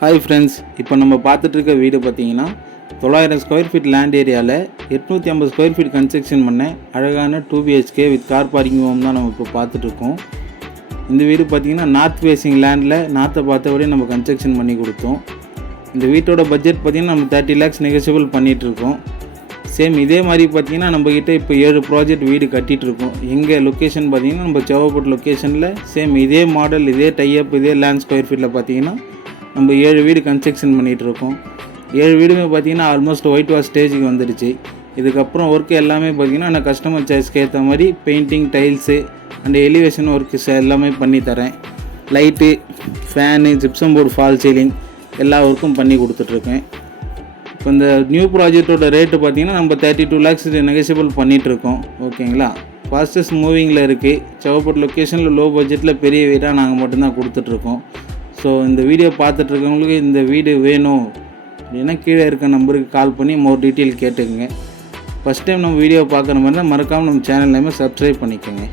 Hi friends இப்போ நம்ம பார்த்துட்டு இருக்க வீடு பார்த்தீங்கன்னா தொள்ளாயிரம் ஸ்கொயர் ஃபீட் லேண்ட் ஏரியாவில் எட்நூற்றி ஐம்பது ஸ்கொயர் ஃபீட் கன்ஸ்ட்ரக்ஷன் பண்ண அழகான two BHK with car parking home தான் நம்ம இப்போ பார்த்துட்ருக்கோம் இந்த வீடு பார்த்தீங்கன்னா நார்த் ஃபேஸிங் லேண்டில் நார்த்தை பார்த்தபடியே நம்ம கன்ஸ்ட்ரக்ஷன் பண்ணி கொடுத்தோம். இந்த வீட்டோட பட்ஜெட் பார்த்தீங்கன்னா நம்ம தேர்ட்டி லேக்ஸ் நெகோசியபிள் பண்ணிகிட்ருக்கோம் சேம் இதே மாதிரி பார்த்தீங்கன்னா நம்மக்கிட்ட இப்போ ஏழு ப்ராஜெக்ட் வீடு கட்டிகிட்ருக்கோம் இருக்கோம் எங்கள் லொக்கேஷன் பார்த்திங்கன்னா நம்ம செவப்பட் லொக்கேஷனில் சேம் இதே மாடல் இதே டைஅப் இதே லேண்ட் ஸ்கொயர் ஃபீட்டில் பார்த்தீங்கன்னா நம்ம ஏழு வீடு கன்ஸ்ட்ரக்ஷன் பண்ணிகிட்டு இருக்கோம் ஏழு வீடுமே பார்த்தீங்கன்னா ஆல்மோஸ்ட் ஒயிட் வாஷ் ஸ்டேஜுக்கு வந்துடுச்சு. இதுக்கப்புறம் ஒர்க் எல்லாமே பார்த்தீங்கன்னா நான் கஸ்டமர் சாய்ஸ்க்கு ஏற்ற மாதிரி painting tiles and elevation works எல்லாமே பண்ணி தரேன். Light fan gypsum board fall ceiling எல்லா ஒர்க்கும் பண்ணி கொடுத்துட்ருக்கேன். இப்போ இந்த நியூ ப்ராஜெக்ட்டோட ரேட்டு பார்த்தீங்கன்னா நம்ம தேர்ட்டி டூ லேக்ஸ் நெகசியபிள் பண்ணிகிட்ருக்கோம். ஓகேங்களா? ஃபாஸ்டஸ்ட் மூவிங்கில் இருக்குது செவப்பட்டு லொக்கேஷனில் லோ பட்ஜெட்டில் பெரிய வீடாக நாங்கள் மட்டும்தான் கொடுத்துட்ருக்கோம். ஸோ இந்த வீடியோ பார்த்துட்ருக்கவங்களுக்கு இந்த வீடு வேணும் அப்படின்னா கீழே இருக்க நம்பருக்கு கால் பண்ணி மோர் டீட்டெயில் கேட்டுக்கோங்க. ஃபஸ்ட் டைம் நம்ம வீடியோ பார்க்குற மாதிரி தான் மறக்காமல் நம்ம சேனல் நேமே சப்ஸ்கிரைப் பண்ணிக்கோங்க.